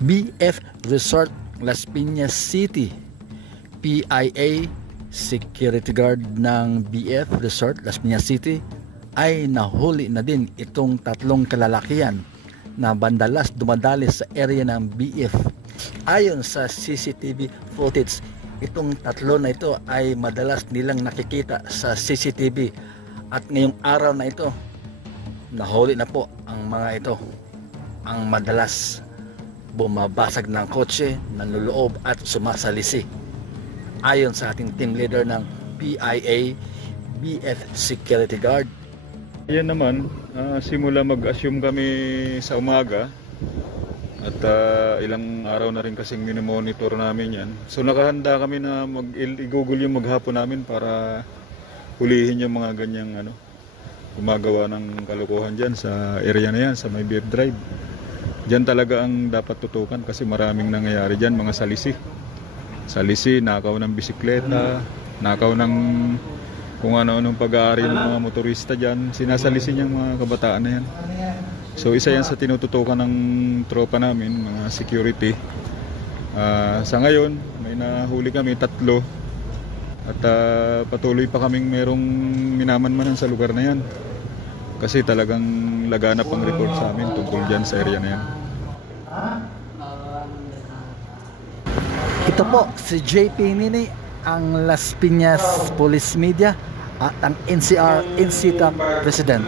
BF Resort Las Piñas City. PIA, security guard ng BF Resort Las Piñas City, ay nahuli na din itong tatlong kalalakihan na bandalas dumadali sa area ng BF. Ayon sa CCTV footage, itong tatlo na ito ay madalas nilang nakikita sa CCTV, at ngayong araw na ito nahuli na po ang mga ito, ang madalas bumabasag ng kotse, nanloloob at sumasalisi. Ayon sa ating team leader ng PIA BF Security Guard. Yan naman, simula mag-assume kami sa umaga at ilang araw na rin kasing minomonitor namin yan. So nakahanda kami na igugol yung maghapon namin para hulihin yung mga ganyang gumagawa ng kalokohan dyan sa area na yan, sa may BF Drive. Diyan talaga ang dapat tutukan kasi maraming nangyayari dyan, mga salisi, nakaw ng bisikleta, nakaw ng kung ano-anong pag-aari ng mga motorista dyan, sinasalisi niyang mga kabataan na yan. So isa yan sa tinututukan ng tropa namin, mga security. Sa ngayon, may nahuli kami 3 at patuloy pa kaming merong minamanmanan sa lugar na yan. Kasi talagang laganap ang report sa amin tungkol dyan sa area na yan. Ito po si JP Nini, ang Las Piñas Police Media at ang NCR Insita President.